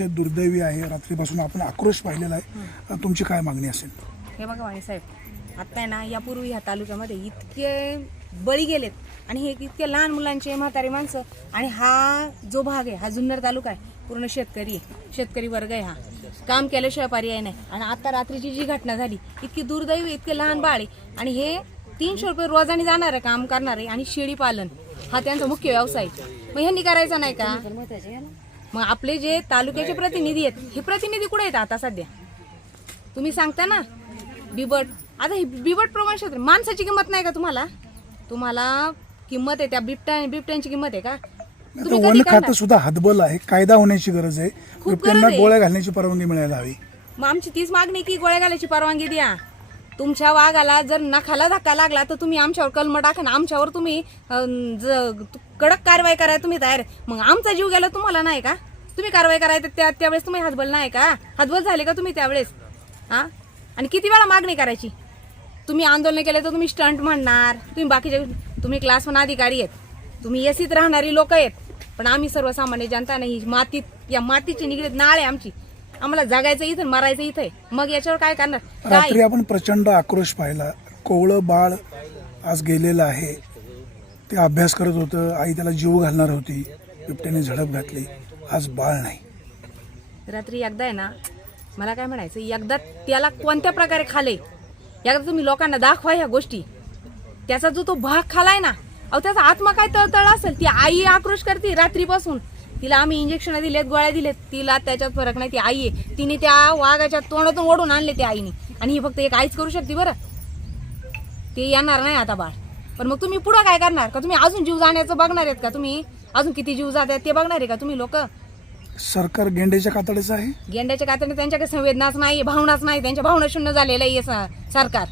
अतिशय दुर्दैवी आहे. रात्रीपासून आपण आक्रोश पाहिलेला आहे. तुमची काय मागणी असेल? हे बघा वाणीसाहेब आता आहे ना यापूर्वी ह्या तालुक्यामध्ये इतके बळी गेलेत आणि हे इतके लहान मुलांचे म्हातारी माणसं आणि हा जो भाग आहे हा जुन्नर तालुका आहे पूर्ण शेतकरी आहे. शेतकरी वर्ग आहे हा. काम केल्याशिवाय पर्याय नाही. आणि आता रात्रीची जी घटना झाली इतकी दुर्दैवी इतके लहान बाळ आहे. आणि हे तीनशे रुपये रोजाने जाणार आहे काम करणारे आणि शेळी पालन हा त्यांचा मुख्य व्यवसाय आहे. मग ह्यांनी करायचा नाही का? मग आपले जे तालुक्याचे प्रतिनिधी आहेत हे प्रतिनिधी कुठे आहेत आता सध्या? तुम्ही सांगता ना? बिबट. आता ही बिबट प्रमाण क्षेत्र माणसाची किंमत नाही का तुम्हाला? तुम्हाला किंमत आहे त्या बिबट्या बिबट्यांची किंमत आहे का? वन खातं? सुद्धा हतबल आहे कायदा होण्याची गरज आहे. खूप बिबट्यांना गरज आहे. गोळ्या घालण्याची परवानगी मिळायला हवी. मग आमची तीच मागणी की गोळ्या घालायची परवानगी द्या. तुमच्या वाघाला जर नखाला धक्का लागला तर तुम्ही आमच्यावर कलम टाका ना. आमच्यावर तुम्ही कडक कारवाई करायला तुम्ही तयार. मग आमचा जीव गेला तुम्हाला नाही का? तुम्ही कारवाई करायचं त्या त्यावेळेस तुम्ही हातबल नाही का? हातबल झाले का तुम्ही त्यावेळेस? हा आणि किती वेळा मागणी करायची? तुम्ही आंदोलन केलं तर तुम्ही स्टंट म्हणणार. तुम्ही बाकीचे तुम्ही क्लास वन अधिकारी आहेत. तुम्ही एसीत राहणारी लोक आहेत. पण आम्ही सर्वसामान्य जनता नाही. मातीत या मातीची निगडीत नाळ आहे आमची. आम्हाला जगायचं इथं मरायचं इथं. मग याच्यावर काय करणार? काय? रात्री आपण प्रचंड आक्रोश पाहिला. कोवळं बाळ आज गेलेलं आहे. ते अभ्यास करत होतं. आई त्याला जीव घालणार होती. बिबट्याने झडप घातली. आज बाळ नाही. रात्री एकदा आहे ना मला काय म्हणायचं एकदा त्याला कोणत्या प्रकारे खाले? एकदा तुम्ही लोकांना दाखवा ह्या गोष्टी. त्याचा जो तो भाग खालाय ना अहो त्याचा आत्मा काय तळतळ असेल? ती आई आक्रोश करते रात्रीपासून. तिला आम्ही इंजेक्शन दिलेत गोळ्या दिलेत. तिला त्याच्यात फरक नाही. ती आई आहे. तिने त्या वाघाच्या तोंडातून ओढून आणले त्या आईने. आणि ही फक्त एक आईच करू शकते बरं. ते येणार नाही आता बाळ. पण मग तुम्ही पुढं काय करणार? का तुम्ही अजून जीव जाण्याचं बघणार आहेत का तुम्ही? अजून किती जीव जात आहेत ते बघणार आहे का तुम्ही लोक? सरकार गेंड्याच्या कातडीचं आहे? गेंड्याच्या कातडे त्यांच्याकडे संवेदनाच नाही भावनाच नाही. त्यांच्या भावना शून्य झालेलं आहे सरकार.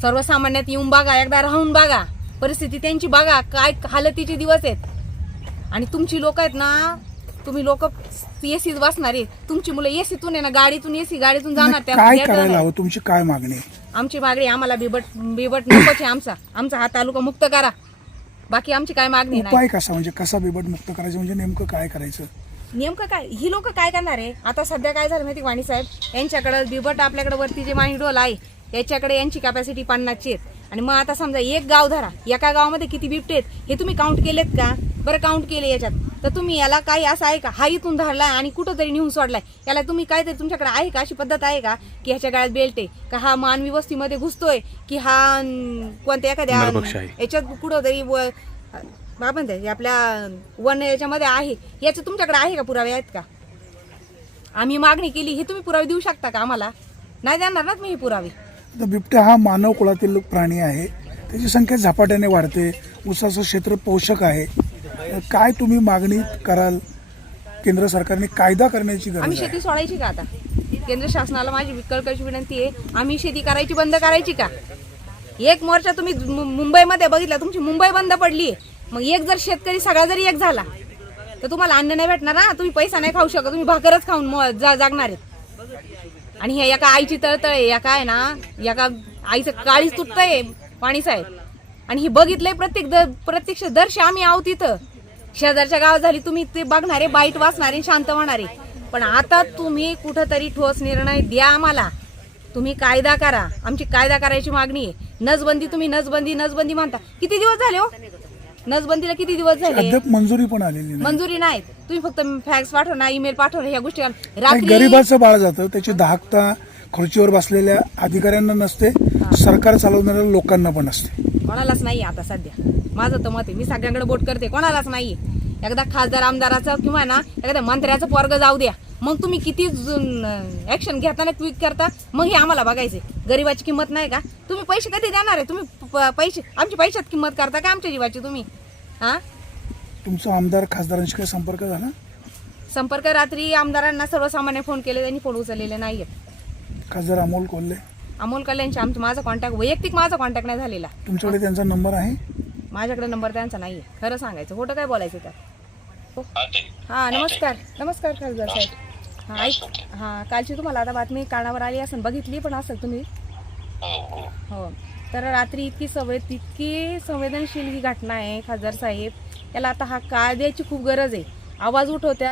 सर्वसामान्यात येऊन बघा एकदा राहून बघा. परिस्थिती त्यांची बघा. काय हालतीचे दिवस आहेत. आणि तुमची लोक आहेत ना तुम्ही लोक एसीत बसणार आहे तुमची मुलं एसीतून आहे ना गाडीतून एसी गाडीतून जाणार त्या काय करायला. हवं? तुमची काय मागणी? आहे आमची मागणी आम्हाला बिबट बिबट नकोच आहे आमचा. आमचा हा तालुका मुक्त करा. बाकी आमची काय मागणी नाही. उपाय कसा? म्हणजे कसा बिबट मुक्त करायचं? म्हणजे नेमकं काय करायचं? नेमकं काय? ही लोक काय करणार आहे? आता सध्या काय झालं माहिती वाणी साहेब? यांच्याकडे बिबट आपल्याकडे वरती जे माणी डोल आहे याच्याकडे यांची कॅपॅसिटी पन्नासची आहे आणि मग आता समजा एक गाव धरा. एका गावामध्ये किती बिबटे आहेत? हे तुम्ही काउंट केलेत का? बरं काउंट केले याच्यात. तर तुम्ही याला काही असं आहे का? हा इथून धरलाय आणि कुठं तरी नेऊन सोडलाय. याला तुम्ही काहीतरी तुमच्याकडे आहे का? अशी पद्धत आहे का? की ह्याच्या गळ्यात बेल्ट आहे. का हा मानवी वस्तीमध्ये घुसतोय? की हा अं, कोणत्या एखाद्या याच्यात कुठं तरी व- काय म्हणते आपल्या वन याच्यामध्ये आहे. याचं तुमच्याकडे आहे का पुरावे आहेत का? आम्ही मागणी केली हे तुम्ही पुरावे देऊ शकता का आम्हाला? नाही देणार ना तुम्ही हे पुरावे. तर बिबट्या हा मानव कुळातील प्राणी आहे. त्याची संख्या झपाट्याने वाढते. ऊसाचं क्षेत्र पोषक आहे. काय तुम्ही मागणी कराल? केंद्र सरकारने कायदा करण्याची आम्ही गरज आहे. शेती सोडायची का आता? केंद्र शासनाला माझी कळकळीची विनंती आहे आम्ही शेती करायची बंद करायची का? एक मोर्चा तुम्ही मु- मुंबईमध्ये बघितला तुमची मुंबई बंद पडली मग एक जर शेतकरी सगळा जरी एक झाला तर तुम्हाला अन्न नाही भेटणार ना? तुम्ही पैसा नाही खाऊ शकत तुम्ही भाकरच खाऊन मो- जा जागणार आहेत. आणि हे एका आईची तळतळ आहे एका आहे ना एका आईचं काळीच तुटतंय पाणी साहेब. आणि हे बघितलंय प्रत्येक द- प्रत्यक्ष दर्श आम्ही आहोत तिथं शेजारच्या गावात झाली तुम्ही ते बघणारे बाईट वाचणारे शांत होणारे. पण आता तुम्ही कुठंतरी ठोस निर्णय द्या आम्हाला. तुम्ही कायदा करा. आमची कायदा करायची मागणी आहे. नसबंदी तुम्ही नसबंदी नसबंदी म्हणता. किती दिवस झाले हो? नसबंदीला किती दिवस झाले? मंजुरी पण आलेली नाही. मंजुरी नाहीत. तुम्ही फक्त फॅक्स पाठवणार ईमेल पाठवणार ह्या गोष्टी रात्री गरिबाचं बाळ जातं त्याची धाकता खुर्चीवर बसलेल्या अधिकाऱ्यांना नसते सरकार चालवणाऱ्या लोकांना पण असते कोणालाच नाही आता सध्या. माझं तर मत आहे मी सगळ्यांकडे बोट करते कोणालाच नाही एकदा खासदार आमदाराचं किंवा ना एखाद्या मंत्र्याचं पोरग जाऊ द्या. मग तुम्ही किती ऍक्शन घेताना क्विक करता मग हे आम्हाला बघायचे गरीबाची किंमत नाही का? तुम्ही पैसे कधी देणार आहे? तुम्ही पैसे आमची पैशात किंमत करता का आमच्या जीवाची तुम्ही? हा? तुमचा आमदार खासदारांशी काही संपर्क झाला? संपर्क रात्री आमदारांना सर्वसामान्य फोन केले त्यांनी फोन उचललेले नाहीयेत. खासदार अमोल कोल्हे. अमोल कल्याणचे आमचं माझा कॉन्टॅक्ट वैयक्तिक माझा कॉन्टॅक्ट नाही झालेला. तुमच्याकडे त्यांचा नंबर आहे? माझ्याकडे नंबर त्यांचा नाहीये. खरं सांगायचं खोटं काय बोलायचं त्यात? हा. नमस्कार. नमस्कार खासदार साहेब. हा ऐक हा कालची तुम्हाला आता बातमी कानावर आली असेल बघितली पण असेल तुम्ही? हो तर रात्री इतकी सवय इतकी संवेदनशील ही घटना आहे खासदार साहेब. याला आता हा काळ द्यायची खूप गरज आहे. आवाज उठवत्या.